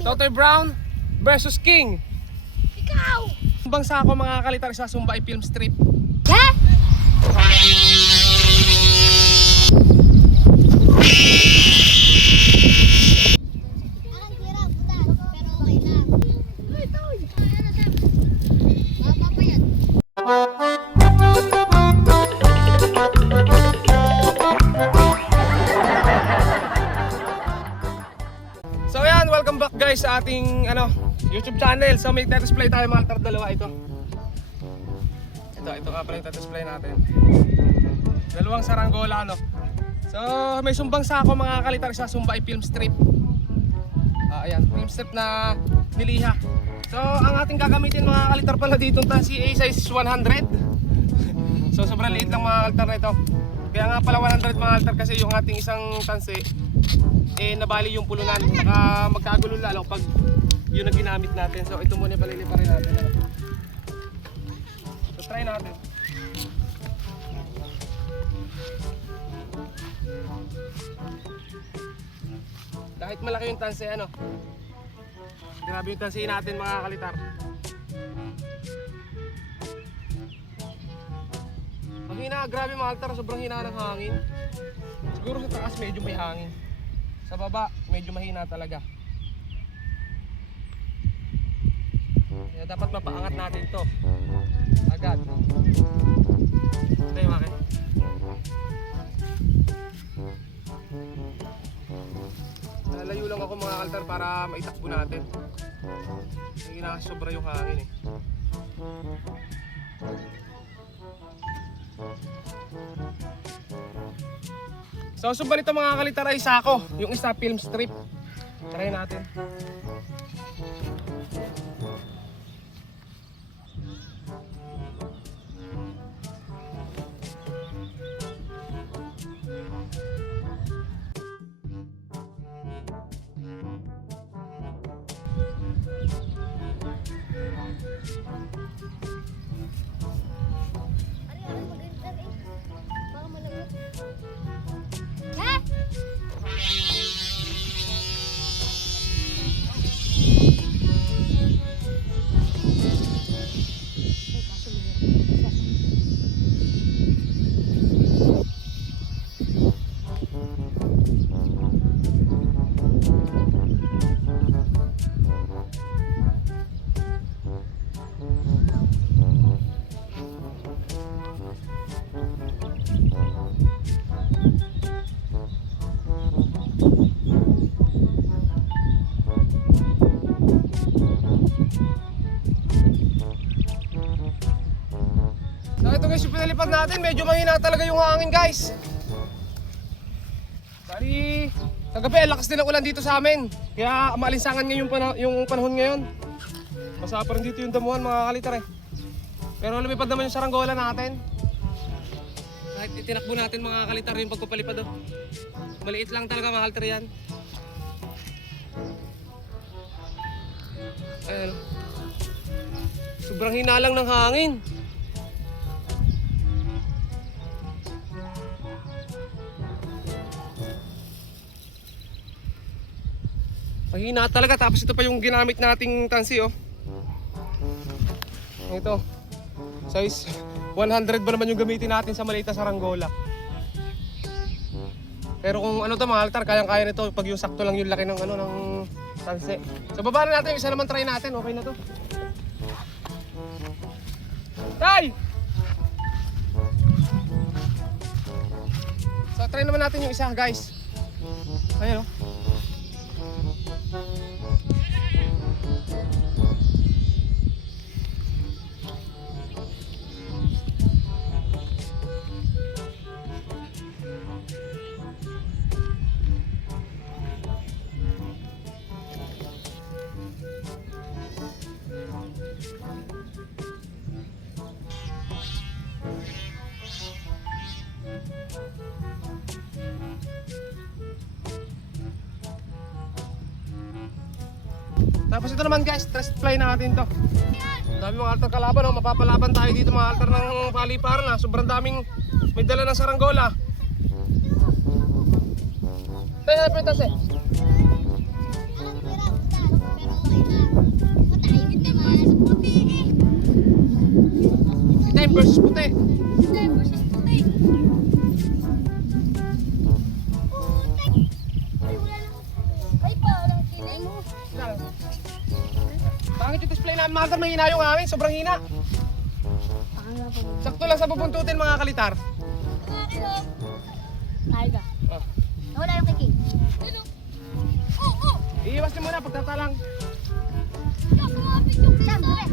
Totoy Brown versus King. Ikaw! Bangsa ako mga kalitar sa Sumbay Film Strip. Yeah? So yan, welcome back guys sa ating YouTube channel. So may display tayo mga altar, dalawa ito. Ito nga pala yung display natin. Dalawang saranggola So may sumbang sako mga kalitar sa Sumbay Film Strip. Ayan, film strip na niliha. So ang ating gagamitin mga kalitar pala dito si A size 100. So sobrang liit lang mga altar na ito. Kaya nga pala 100 mga altar kasi yung ating isang tansi nabali yung pulunan. Baka magkagulo lalo pag yun ang ginamit natin. So ito muna paliliparin natin. So try natin. Kahit malaki yung tansi grabe yung tansi natin mga kalitar. Ang hina, grabe mga altar, sobrang hina ng hangin. Siguro sa taas medyo may hangin. Sa baba, medyo mahina talaga. Kaya dapat mapaangat natin to agad. Tayo bakit? Nalayo lang ako mga altar para maitakbo natin. Hindi na sobra yung hangin So suban ito mga kalitar ay sako, yung isa film strip. Try natin. So ito guys yung pinalipad natin, medyo mahina talaga yung hangin guys. Sorry, kagabi ang lakas din ng ulan dito sa amin. Kaya maalinsangan ngayon yung panahon ngayon. Basa pa rin dito yung damuhan mga kalitar Pero lumipad naman yung saranggola natin. Kahit itinakbo natin mga kalitar yung pagpapalipad Maliit lang talaga mga kalitar yan. Ayan. Sobrang hina lang ng hangin. Mahina talaga, tapos ito pa yung ginamit nating tansi Ito size 100 ba naman yung gamitin natin sa maliit na saranggola. Pero kung to mga altar, kayang-kaya nito pag yung sakto lang yung laki ng ng tansi. So baba na natin, isa naman try natin, okay na to. Tay! So try naman natin yung isa guys. Ayan Tapos ito naman guys, test fly natin to. Dami mga altar kalaban mapapalaban tayo dito mga altar ng paliparan Sobrang daming may dala ng saranggola. Tayo na pintas Itim versus puti. Pangit yung display namin, mga mahina yung hangin, sobrang hina. Sakto lang sa bubuntutin mga kalitar. Oh. Wala yung kiking. Iiwas din muna pagtatalang. Siyempre.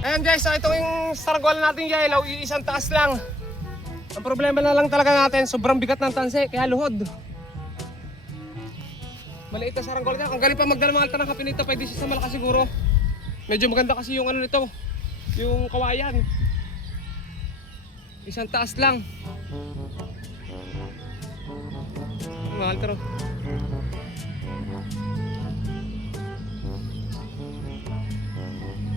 Ayan guys, so ito yung sargol natin yellow, isang taas lang. Ang problema na lang talaga natin, sobrang bigat ng tanse, kaya luhod. Maliit na saranggola niya. Ang galing pa magdala mga alta ng kapinita, pwede siya sa malakas siguro. Medyo maganda kasi yung ano nito, yung kawayan. Isang taas lang. Mga alta ro.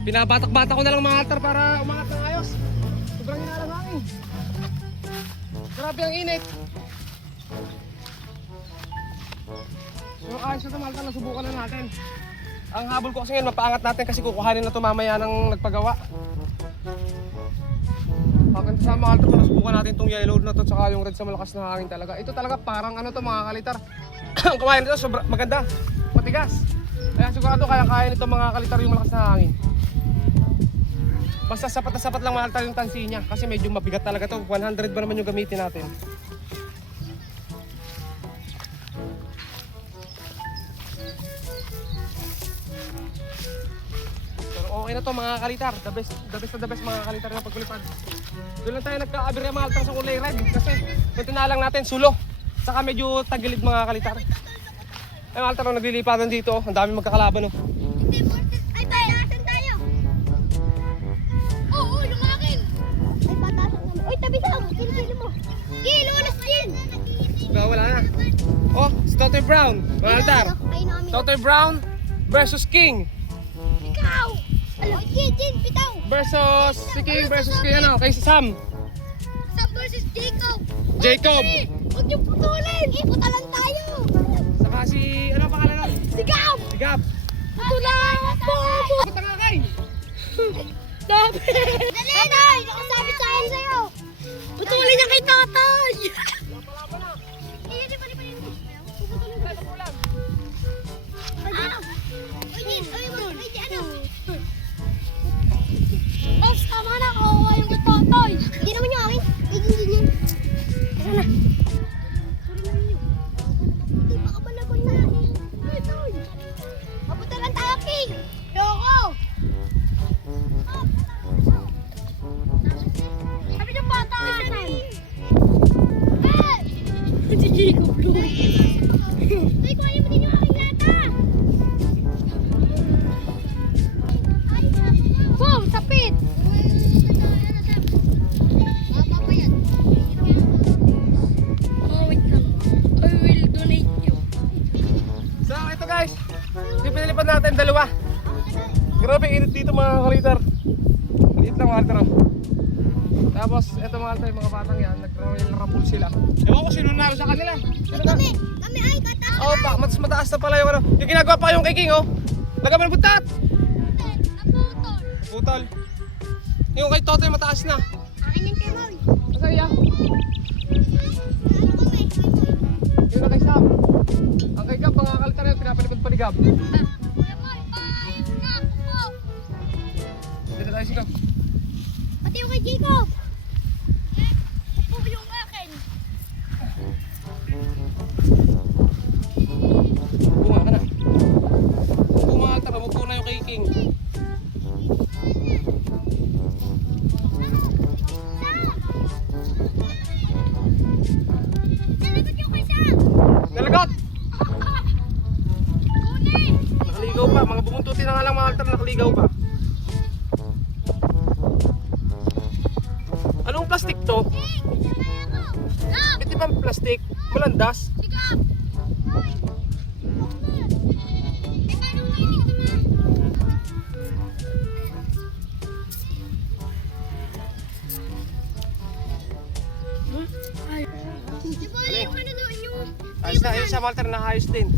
Pinabatak-batak ko na lang mga altar para umangat ng ayos. Sobrang hinalang hangin. Grabe ang init. So ayos na ito mga altar, nasubukan na natin. Ang habol ko kasi ngayon, mapaangat natin kasi kukuhanin na ito mamaya ng nagpagawa. Pagkanta sa mga altar ko, nasubukan natin itong yellow na ito tsaka yung red sa malakas na hangin talaga. Ito talaga parang ano to mga kalitar. Ang kawayan nito sobrang maganda, matigas. Kaya sigurado kaya nito mga kalitar yung malakas na hangin. Basta sapat na sapat lang mga altar yung tansi niya kasi medyo mabigat talaga to. 100 ba naman yung gamitin natin. Pero okay na to mga kalitar. The best na the best mga kalitar na pagkulipad. Doon lang tayo nagka-abir mga altar sa kulay red kasi ito na lang natin sulo. Saka medyo tagilid mga kalitar. Ay mga altar naglilipatan dito. Ang dami magkakalaban oh. Ay, patasan tayo. Oo, lumakin. Ay, patasan naman. Uy, tabi sa ako. Kilo mo. Lunas din. Wala na. Oh, si Totoy Brown. Mga altar. Totoy Brown versus King. Ikaw. Alam, Jin, bitaw. Versus si King versus kay ano, kay si Sam. Sam versus Jacob. Jacob. Huwag niyo putulin. Putalan tayo. Saka si ano pangalan nun? Si Gab. Si Gab. Putulan. Bobo. Puta nga kay. Dali. Dali. Nakasabi sa akin sa'yo. Putulin niya kay tatay. Eh, di ba? Puputulin ko. Ano? Uy, Jin. Uy, ano? Boss, tama na. Kawawa yung kay tatay. Hindi naman yung akin. Ay, Jin. Tara na. Hindi pa kabalagon na. Ito. Maputalan tayo, King. Loko. Sabi niyo patasan. Si Jacob Lord. Ay, kuhanin mo din yung aking lata. Boom! Sapit! Mama pa yan. Oh, wait lang. I will donate you. So ito guys. Yung pinilipad natin dalawa. Grabe init dito mga kalitar. Liit lang mga altar oh. Tapos eto mga altar, yung mga batang yan, nag-royal rumble sila. Ewan ko sino nalo sa kanila. Sino na? Kami! kami ay katas. Oh, mas mataas na pala yung ano. Yung ginagawa pa yung kay King, oh. Lagyan mo ng buntat. Naputol. Putol. Yung kay Totoy mataas na. Akin yan kay Moy. Masaya. Ano kami? Yung na kay Sam. Ang kay Gab, mga kalita rin, pinapalipad-paligab. Kuya Moy, paayos na ako po. Dito tayo si Gab. Pati yung kay Jacob. Upo yung akin. Bunga ka na. Bunga ka na, mupo na yung kay King. Nalagot yung kay Sam. Nalagot! Kunay. Nakaligaw pa, mga bumuntutin na nga lang mga altar, nakaligaw pa. Anong plastic to? Love. Hindi pa plastic, malandas. Sigap. Eh, paano nga hindi ka naman? Di ba yung ano doon yung... Ayos na, ayos sa Walter, nakaayos din.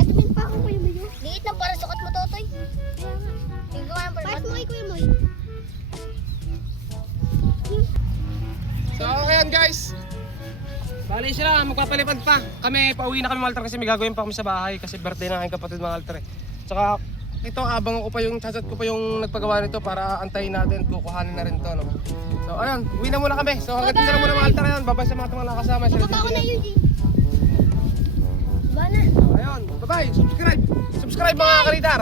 Eto din pa ako Kuya Moy. Liit lang para sukat mo, Totoy. Kaya nga. Tingnan ko nga para mo kay Kuya Moy. So, ayan guys. Bali sila, magpapalipad pa. Kami, pauwi na kami Walter kasi may gagawin pa kami sa bahay kasi birthday ng aking kapatid mga Walter. Tsaka, ito abang ko pa yung chat ko pa yung nagpagawa nito para antayin natin, kukuhanin na rin to, no? So, ayun, uwi na muna kami. So, hanggang dito na lang muna mga Walter ayun. Babay sa mga nakasama. Baba ko na yun, Jin. Baba na. Ayun, bye-bye. Subscribe mga kalidar.